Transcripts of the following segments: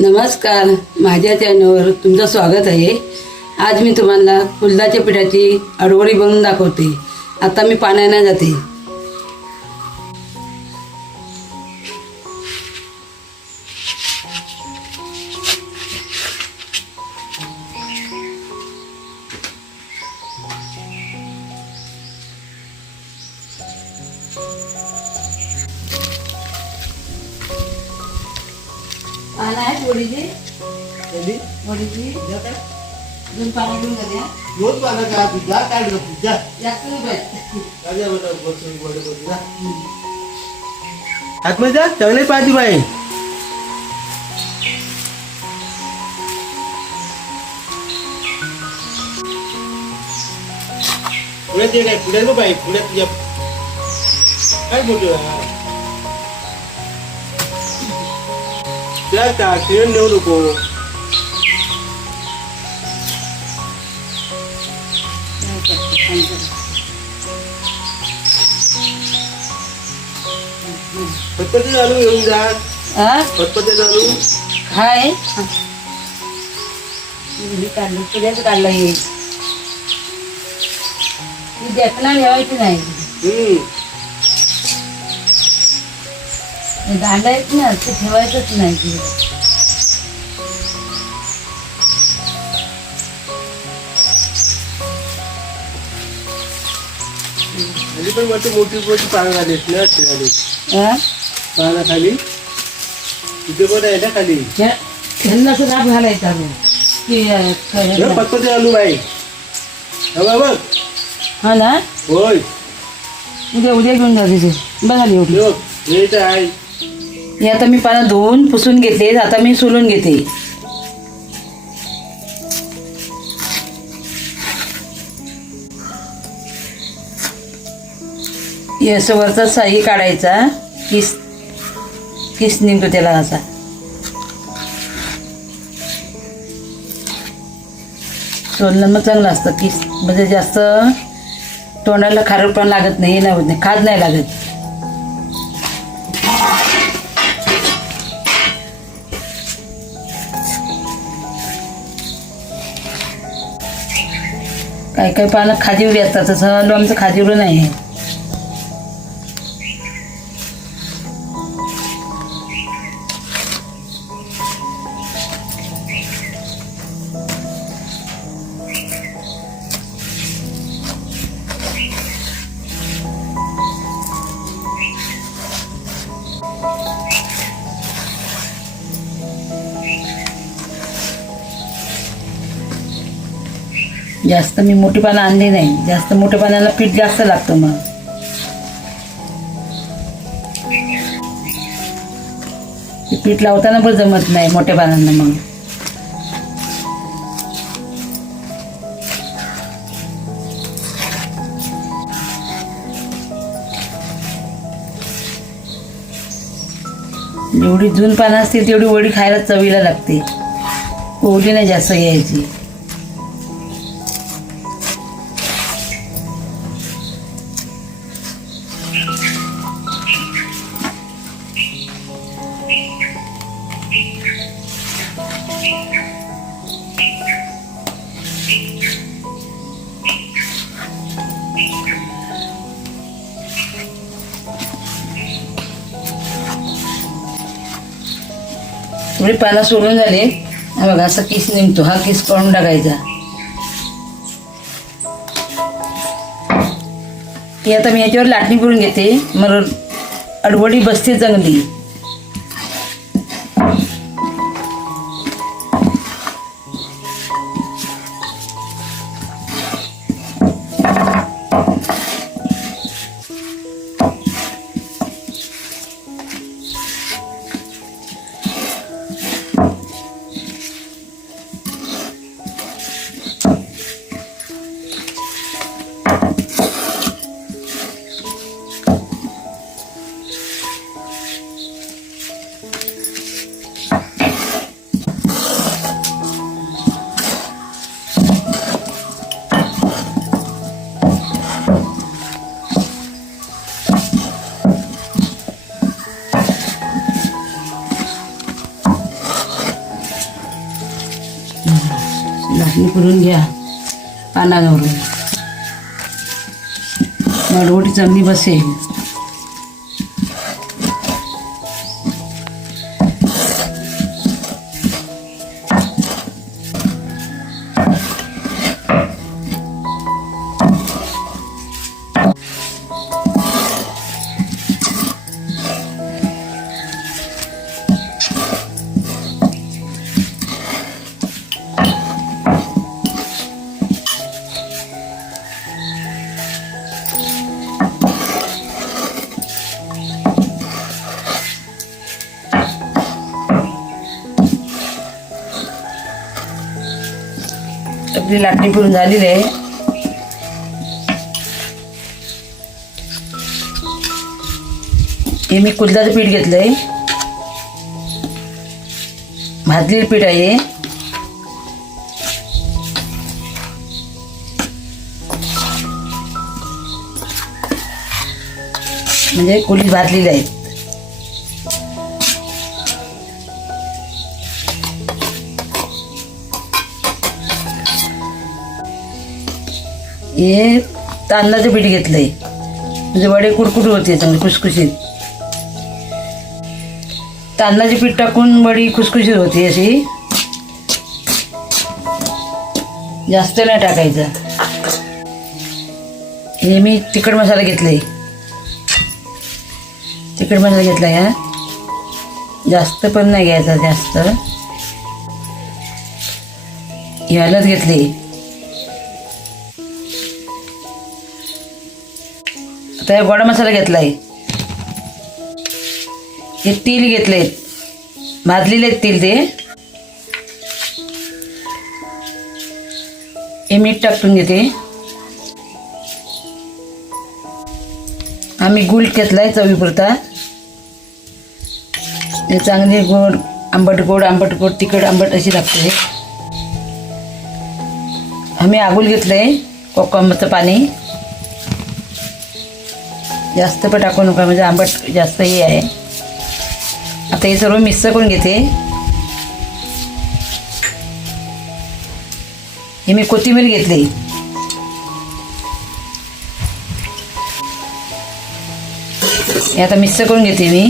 नमस्कार, माझ्या चॅनलवर तुमचं स्वागत आहे। आज मी तुम्हाला फुलदाच्या पिठाची अडवडी बनवून दाखवते। आता मी पाण्याने जाते। पाना आहे वडीची वडीची दोन पानं घेऊन जा। रोज पाना का तुझा काढ तुझा जास्त रुपये काढ्या बघा बसून गोडे बसून आतमध्ये जा चांगले पाहिजे बाई पुढे ते काय पुढे नको बाई पुढे तुझ्या काय बोलतो त्या का किरण नेऊ नको पत्ते चालू येऊन जा पत्ते चालू हाय काढलं पुढेच काढलं हे देखना ठेवायची नाही दांडायच ना ते ठेवायचंच नाही ते खाली पण मोठी मोठी पानं झालीस ना पानं खाली तिथे पण आहे ना खाली त्यांना असं दाब घालायचा पत्ते चालू बाई बघ हा ना होय उद्या घेऊन जा तिथे बघाली हे तर आहे हे आता मी पानं धुवून पुसून घेतले। आता मी सोलून घेते। हे असं वरचा साई काढायचा किस किस निघतो त्याला असा सोललं मग चांगलं असतं किस म्हणजे जास्त तोंडाला खारट पण लागत नाही नाही होत नाही खाज नाही लागत। काही काही पानं खाजीवली असतात तसं आमचं खाजीवलं नाही। जास्त मी मोठी पानं आणली नाही, जास्त मोठ्या पानाला पीठ जास्त लागतं। मग पीठ लावताना पण जमत नाही मोठ्या पानांना। मग जेवढी जून पानं असतील तेवढी वडी खायला चवीला लागते, ओली नाही जास्त घ्यायची। थोडी पानं सोडून झाले बघा असा किस निघतो, हा किस काढून टाकायचा। ती आता मी याच्यावर लाटणी करून घेते, मग अडवडी बसते चांगली। लाटणी करून घ्या पानावरून, अडवडी चांगली बसेल. आपली लाटणी पुरून झालेली आहे. हे मी कुळथाचं पीठ घेतलंय, भाजलेलं पीठ आहे. म्हणजे कुळीत भाजलेली आहेत. हे तांदळाचं पीठ घेतलंय, म्हणजे वडे कुरकुट होते चांगले खुसखुशीत. तांदळाचे पीठ टाकून वडी खुसखुशीत होते अशी, जास्त नाही टाकायचं. हे मी तिखट मसाला घेतलाय, तिखट मसाला घेतला या, जास्त पण नाही घ्यायचा जास्त. ही हळद घेतली. आता गोडा मसाला घेतलाय. हे तीळ घेतले, भाजलेले आहेत तीळ ते. हे मीठ टाकून घेते. आम्ही गुळ घेतलाय चवीपुरता. हे चांगले गोड आंबट गोड तिखट आंबट अशी लागते. आम्ही आगुल घेतलंय कोकमचं पाणी, जास्त पण टाकू नका म्हणजे आंबट जास्त हे आहे. आता हे सर्व मिक्स करून घेते. हे मी कोथिंबीर घेतली. हे आता मिक्स करून घेते मी.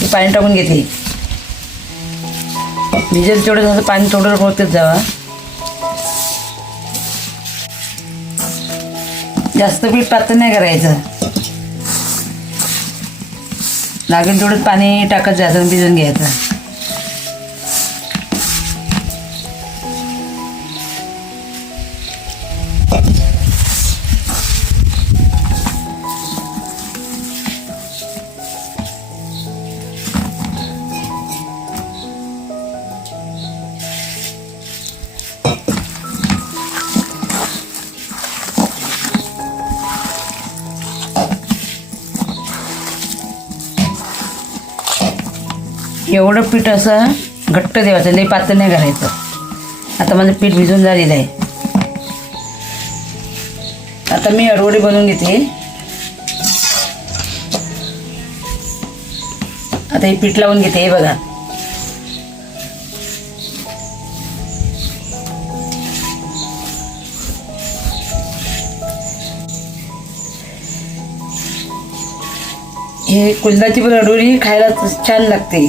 हे पाणी टाकून घेते. भिजेल तेवढं झालं पाणी थोडं होतच जावा. जास्त पीठ पातळ नाही करायचं, लागेल तेवढं पाणी टाकत जायचं, भिजून घ्यायचं. एवढं पीठ असं घट्ट द्यायचं, लई पातळ नाही करायचं. आता माझं पीठ भिजून झालेलं आहे. आता मी अडवडी बनवून घेते. आता हे पीठ लावून घेते. हे बघा, हे कुळथाची पण अडवडी खायला छान लागते.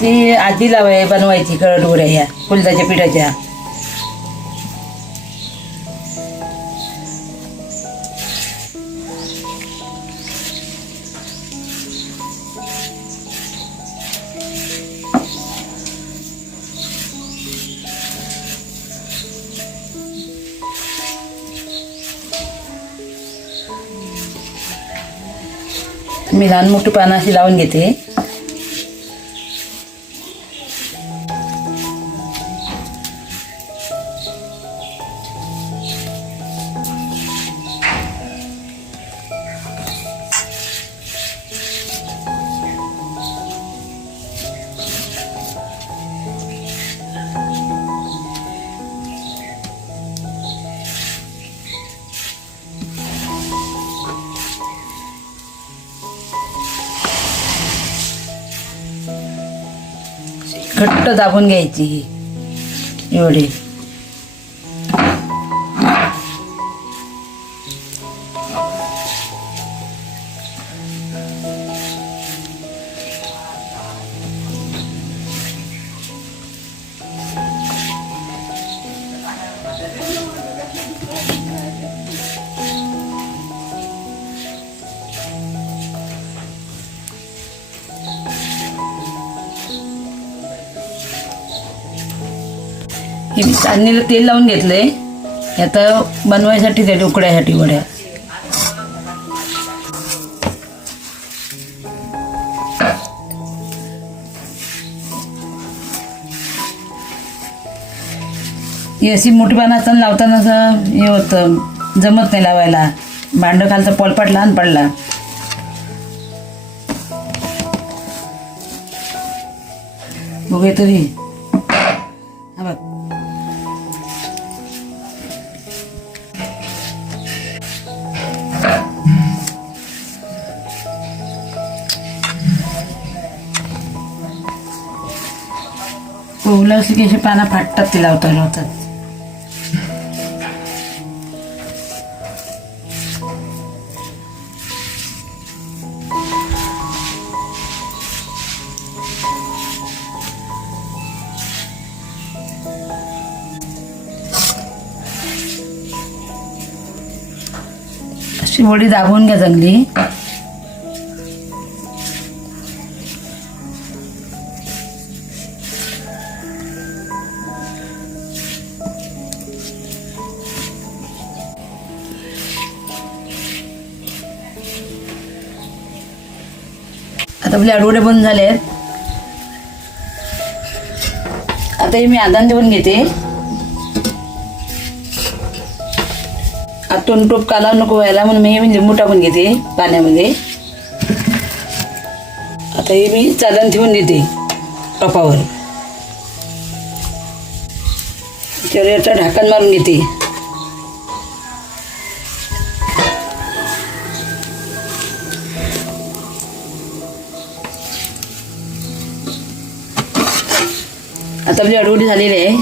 ती आधी बनवायची अडवड्या ह्या कुळथाच्या पिठाच्या. मी लहान मोठी पानं अशी लावून घेते. घट्ट दाबून घ्यायची एवढी. हे मी चांदणीला तेल लावून घेतलंय आता बनवायसाठी त्या उकड्यासाठी वड्या. ही अशी मोठी पानं असताना लावताना असं हे होतं, जमत नाही लावायला. भांडं खालचं पोलपाट लहान पडला. बघूया तरी. हा बघ, कोवलं असली की अशी पानं फाटतात, ते लावता लावतात. अशी वडी दाबवून घ्या चांगली. आता आपले आडवडे बंद झाले आहेत. आता हे मी आदान देऊन घेते. आतून टोप काला नको व्हायला म्हणून मी लिंबू टाकून घेते पाण्यामध्ये. आता हे मी चालण ठेवून देते टोपावर. त्यावर याचं ढाकण मारून घेते. आता आपली अडवडी झालेली आहे.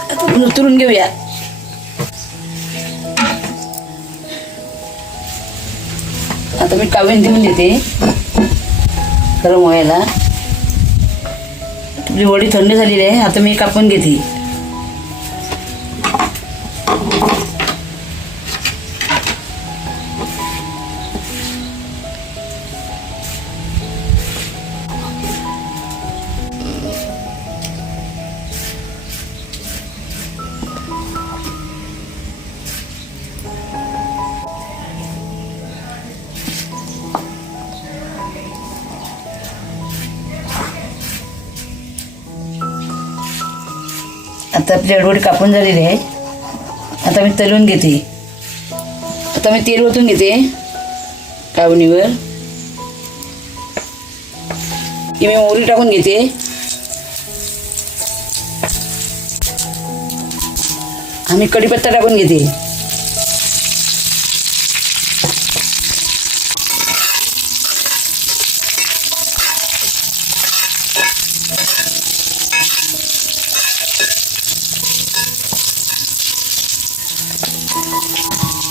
आता आपण उतरून घेऊया. आता मी कावेन देऊन देते गरम व्हायला. आपली वडी थंड झालेली आहे. आता मी कापून घेते. आता आपली अडवडी कापून झालेली आहे. आता मी तळून घेते. आता मी तेल ओतून घेते कावणीवर. ही मी मोहरी टाकून घेते. आम्ही कढीपत्ता टाकून घेते.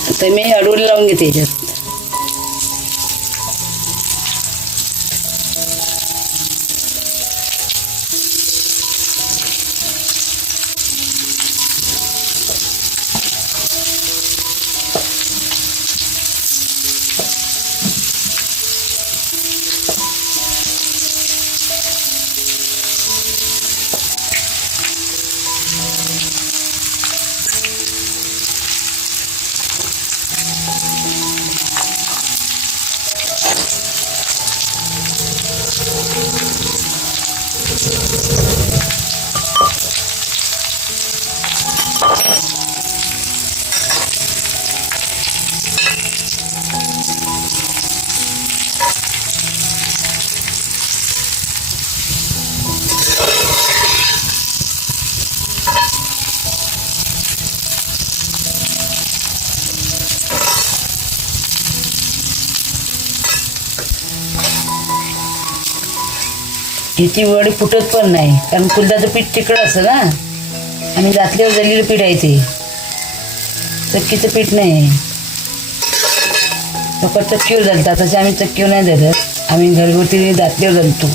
आता मी अडवडी लावून घेते याच्यात. ह्याची वडी फुटत पण नाही, कारण कुलदाचं पीठ तिकडं असतं ना, आणि दातल्यावर झालेलं पीठ आहे ते, चक्कीचं पीठ नाही. लोक चक्कीवर घालतात, तसे आम्ही चक्कीवर नाही धरत, आम्ही घरगुती दातल्यावर घालतो.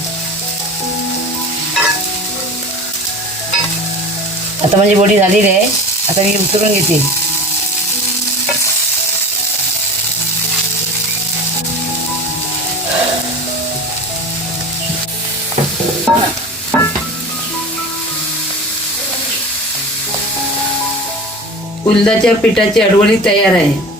आता माझी वडी झालेली आहे, आता मी उतरून घेते. उडदाच्या पिठाची अडवणी तयार आहे.